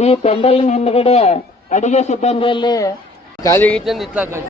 ಈ ಪೆಂಡಲ್ ಹಿಂದ್ಗಡೆ ಅಡಿಗೆ ಸಿಬ್ಬಂದಿಯಲ್ಲಿ ಖಾಲಿ ಇತ್ತಂದ ಇತ್ತಲಾಕ